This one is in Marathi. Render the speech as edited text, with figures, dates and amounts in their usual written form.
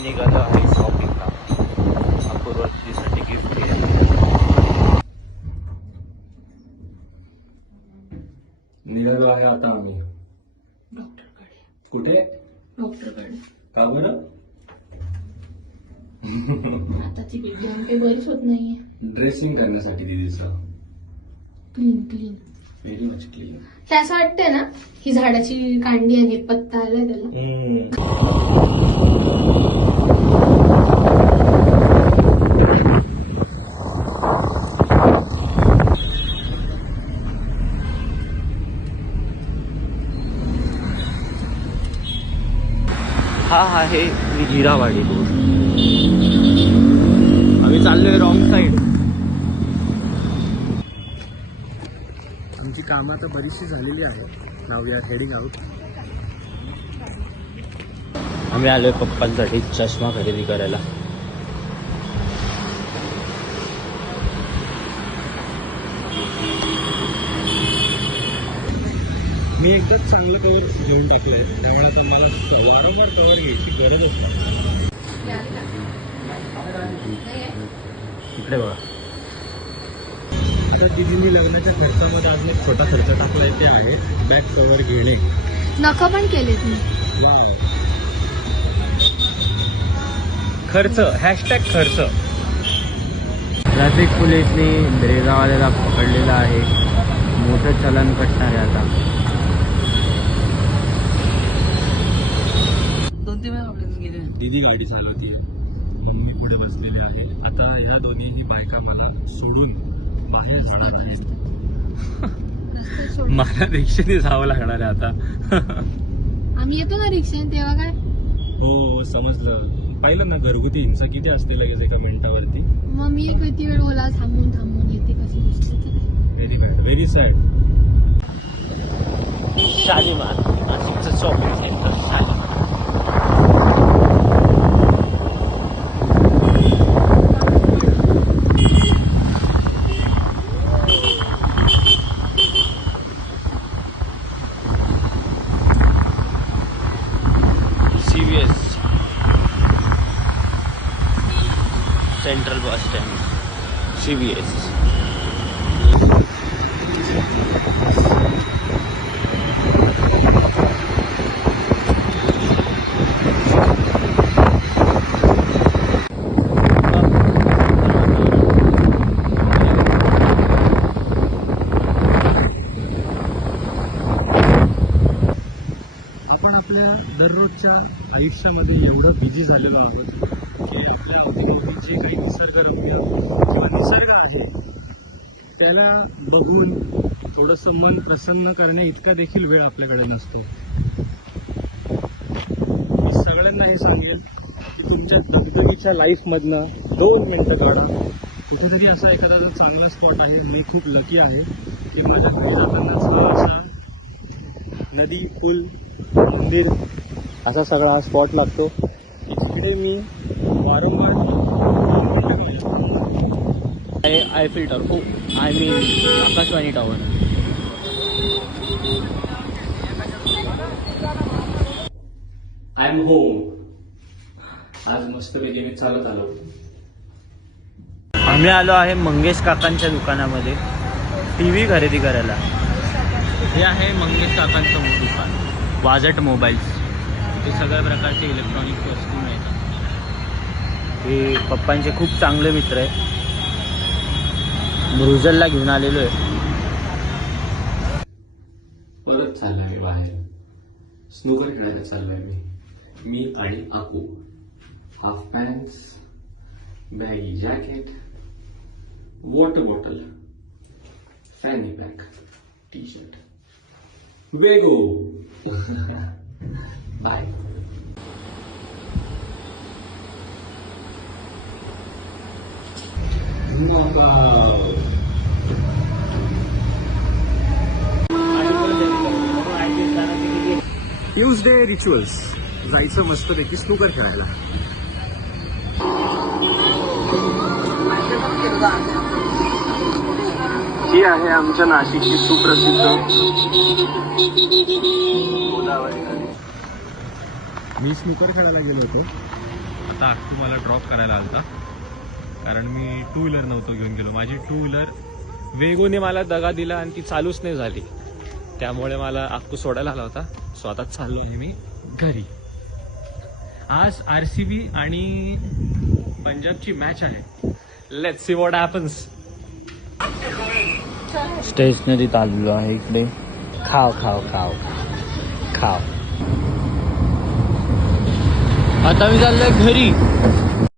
आम्ही निघालो आहे शॉपिंगला अपूर्वशीसाठी गिफ्ट घ्यायला. निघालो आहे आता आम्ही डॉक्टरकडे. कुठे? डॉक्टरकडे. का बरं? आताची बेबी काही बरीच होत नाहीये. ड्रेसिंग करण्यासाठी दीदीचं. Clean clean very much clean. ते असं वाटतंय ना ही झाडाची कांडी आहे, पत्ता आलाय त्याला. हा आहे हिरावाडी रोड. आम्ही चाललोय रॉंग साईड. आमची कामं आता बरीचशी झालेली आहेत. Now we R heading out. आम्ही आलोय पप्पांसाठी चष्मा खरेदी करायला. मी एकदाच चांगलं कवर घेऊन टाकलंय, त्यामुळे आता मला वारंवार कवर घ्यायची गरजच नाही. इकडे बघा. तर दिदींनी लग्नाच्या खर्चामध्ये आज एक छोटा खर्च टाकलाय, ते आहे बॅक कवर घेणे. नख पण केले तुम्ही. खर्च हॅशटॅग खर्च. ट्रॅफिक पोलिसने ब्रेगावाल्याला पकडलेला आहे. मोठं चलन कटणार आहे आता. दीदी गाडी चालवती आहे, मी पुढे बसलेले आहे. आता ह्या दोन्हीही बायका मला सोडून बाहेर जाणार आहेत. मला रिक्षेने जावं लागणार आहे आता. आम्ही येतो ना रिक्षाने तेव्हा काय. हो समजलं. पाहिलं ना घरगुती हिंसा किती असते लगेच एका मिनिटावरती. मग मी किती वेळ ओला थांबून थांबून येते कशी दिसते. Very bad, very sad. Shalimar नाशिकचं shopping centre Shalimar. CVS central bus stand CVS. आपण आपल्या दररोजच्या आयुष्यामध्ये एवढं बिझी झालेलो आहोत की आपल्या अवतीभोवती जे काही निसर्गरम्य किंवा निसर्ग आहे त्याला बघून थोडंसं मन प्रसन्न करण्या इतका देखील वेळ आपल्याकडे नसतो. मी सगळ्यांना हे सांगेल की तुमच्या दगदगीच्या लाईफमधनं 2 मिनटं काढा. कुठेतरी असा एखादा जर चांगला स्पॉट आहे. मी खूप लकी आहे की माझ्या घरी जाताना असा नदी, पूल, मंदिर असा सगळा हा स्पॉट लागतो. तिकडे मी वारंवार आयफिल टॉवर. हो I mean Akashvani tower. I am home. आज मस्तपैकी मी चालत आलो. आम्ही आलो आहे मंगेश काकांच्या दुकानामध्ये TV खरेदी करायला. हे आहे मंगेश काकांचं दुकान वाजट मोबाईल्स. इथे सगळ्या प्रकारचे इलेक्ट्रॉनिक वस्तू मिळतात. हे पप्पांचे खूप चांगले मित्र आहे. ब्रुजलला घेऊन आलेलो आहे. परत चाललोय मी बाहेर. स्नूकर खेळायला चाललोय मी आणि Appu. Half pants, baggy jacket, water bottle, fanny pack, T shirt. वेगो. बाय. Tuesday rituals. जायचं मस्तपैकी स्नूकर खेळायला. ही आहे आमच्या नाशिकची सुप्रसिद्ध गोदावरी. मी स्नूकर खेळायला गेलो होतो. आता अक्कू मला ड्रॉप करायला आलता, कारण मी टू व्हीलर नव्हतो घेऊन गेलो. माझी टू व्हीलर वेगोने मला दगा दिला आणि ती चालूच नाही झाली, त्यामुळे मला अक्कू सोडायला आला होता. सो आता चाललो आहे मी घरी. आज RCB आणि पंजाबची मॅच आहे. Let's see what happens. स्टेशनरीत आलेलो आहे इकडे. खाव खाव खाव खाव. आता मी चाललोय घरी.